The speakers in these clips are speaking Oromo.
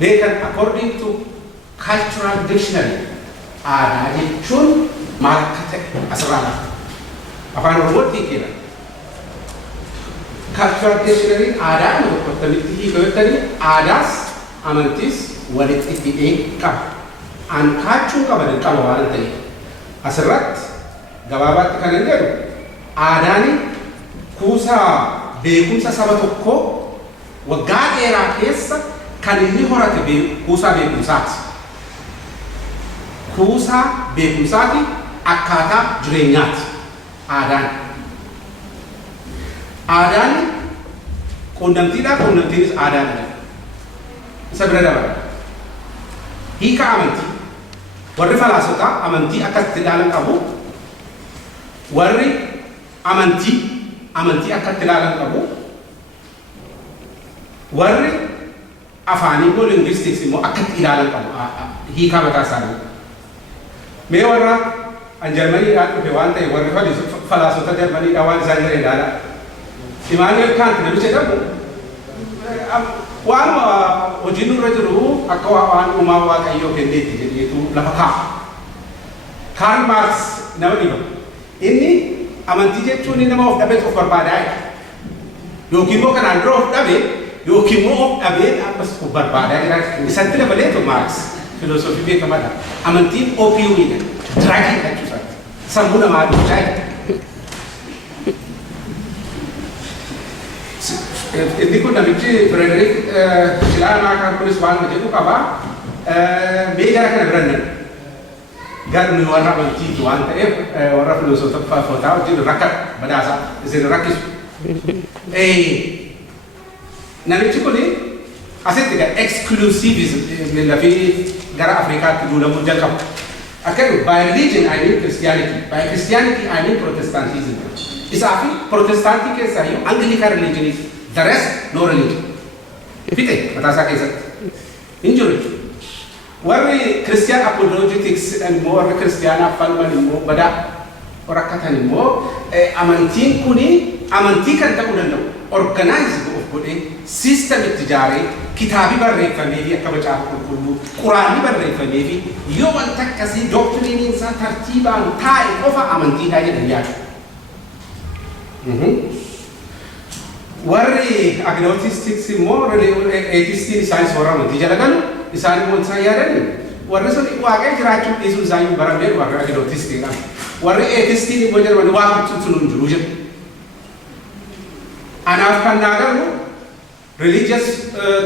Beekan according to cultural dictionary aadaa jechuun maal akka ta'e asirraa lafa. Afaan Oromootti hiikira. Cultural dictionary aadaa nama tokkottamitti hiikattanii aadaas amantiis walitti hidhee qaba. Kaachuu qaban qaba waan ta'eef. Asirratti gabaabaatti kan hin jedhu aadaan kuusaa beekumsa saba tokkoo waggaa dheeraa keessa kan inni horate kuusaa beekumsaati. Kuusaa beekumsaati akkaataa jireenyaati aadaan. Aadaan quunnamtiidha, quunnamtiinis aadaadha. Isa bira dabala. Hiika amantii. Warri falaasotaa amantii akkatti ilaalan qabu. Warri amantii akkatti ilaalan qabu. Warri afaanii immoo linguistics immoo akkatti ilaalan qabu. Hiikaa mataa isaanii. Mee warra Jarmaniidhaan dhufe waan ta'e warri falaasota Jarmaniidhaan waan isaan jedhan ilaala. Immanuel Kant namicha jedhamu waan hojii nurra jiru akka waan uumaa Waaqayyoo kenneetti jedheetu lafa kaa'a. Karl Marx nama dhiba. Inni amantii jechuun nama of dhabeet of barbaadaa yookiin immoo kanaan dura of dhabe yookiin immoo of dhabee ammas of barbaadaa jira. Isatti dabaleetu Marx filosoofii beekamaadha. Amantiin opiumiidha. Diraagii jechuusaati. Sammuu namaa duuchaa. Inni kun namichi Frederick Schleiermacher kan kunis waan jedhu qaba. Mee gara kana birannan garmi warra amantiiti waan ta'eef warra filosoofotaa wajjin rakka badhaasa isin rakkisu. Namichi kun asitti exclusivism lafii gara Afrikaatti duulamuu jalqabu. Akka jedhu by religion I mean Christianity, by Christianity I mean Protestantism. Isaa fi Protestantii keessaa iyyuu Anglican religion is the rest no religion. Fixe mataa isaa keessatti. Hin jiru. Warri Christian apologetics immoo warri Christianaaf falman immoo badaa rakkatan immoo amantiin kuni amantii kan ta'uu danda'u organized of godhee system itti ijaaree kitaabi barreeffamee fi akka macaafa qulqulluu quraanni barreeffamee fi yoo wanta akkasii doktiriiniin isaa tartiibaan taa'e qofa amantiidhaa jedhan yaadu. Warri agnostics immoo atheistiin isaanis warra amantii jala galu isaan immoo isaan yaadan warri sun waaqayyo jiraachuu dhiisuun isaanii baramee warra agnostistiidha. Warri atheistiin immoo jedhaman waaqni sun hin jiru jedhu. Anaaf kan naagamu religious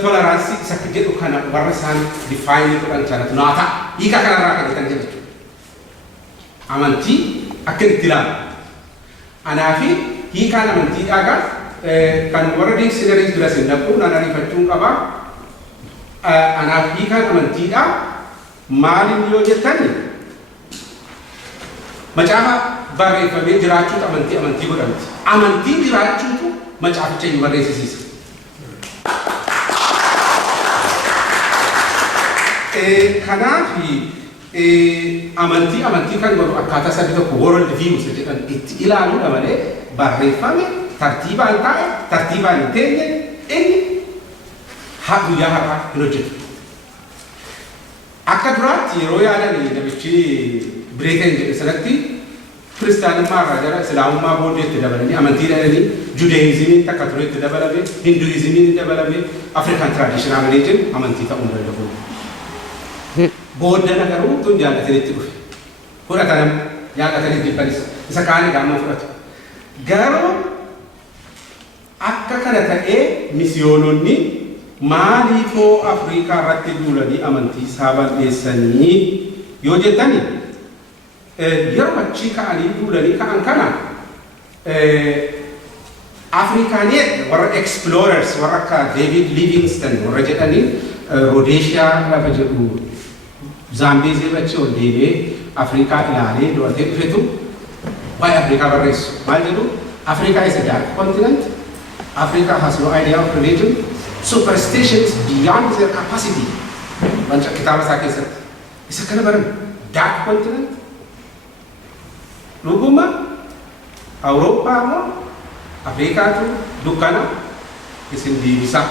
tolerance isa jedhu kana warra isaan define godhan sanatu naa ta'a. Hiika kanarraa kan jedhan jechuudha. Amantii akka itti ilaalu. Anaafi hiikaan amantiidhaa kan warra dictionaries bira sin dhaquun ariifachuun qaba. Anaaf hiikaan amantiidhaa maalin yoo jettani macaafa barreeffamee jiraachuutu amantii godhamti. Amantiin jiraachuutu macaaficha hin barreessisiisa. Kanaafi amantii kan godhu akkaataa sabi tokko world views jedhan itti ilaaluudha malee barreeffame tartiibaan taa'e tartiibaan hin teenye inni guyyaa har'aa hin hojjetu. Akka duraatti yeroo yaadan namichi Britain jedhe sanatti kiristaanummaa irraa jara islaamummaa booddeetti dabalanii amantii dhalanii judaayizimiin takka tureetti dabalame hinduizimiin dabalame african traditional religion amantii ta'uu danda'u. Booddana garuu tun jaallatanitti dhufe. Fudhatan jaallatanitti dhibbanis isa kaanii gaammoo fudhatu. Garuu akka kana ta'ee misiyoononni maaliifoo Afrikaa irratti duulanii amantii isaa balleessanii yoo jettani yeroo achii ka'anii duulanii ka'an kana Afrikaanii warra explorers warra akka David Livingstone warra jedhanii Rhodesia lafa jedhu Zambezi irratti ol deemee Afrikaa ilaalee du'atee dhufetu waa'ee Afrikaa barreessu. Maal jedhu Africa is a dark continent. Africa has no idea of religion. Superstitions beyond their capacity. Banca kitaaba isaa keessatti. Isa kana baran dark continent. Dhuguma Awurooppaa moo Afrikaatu dukkana isin deebisa.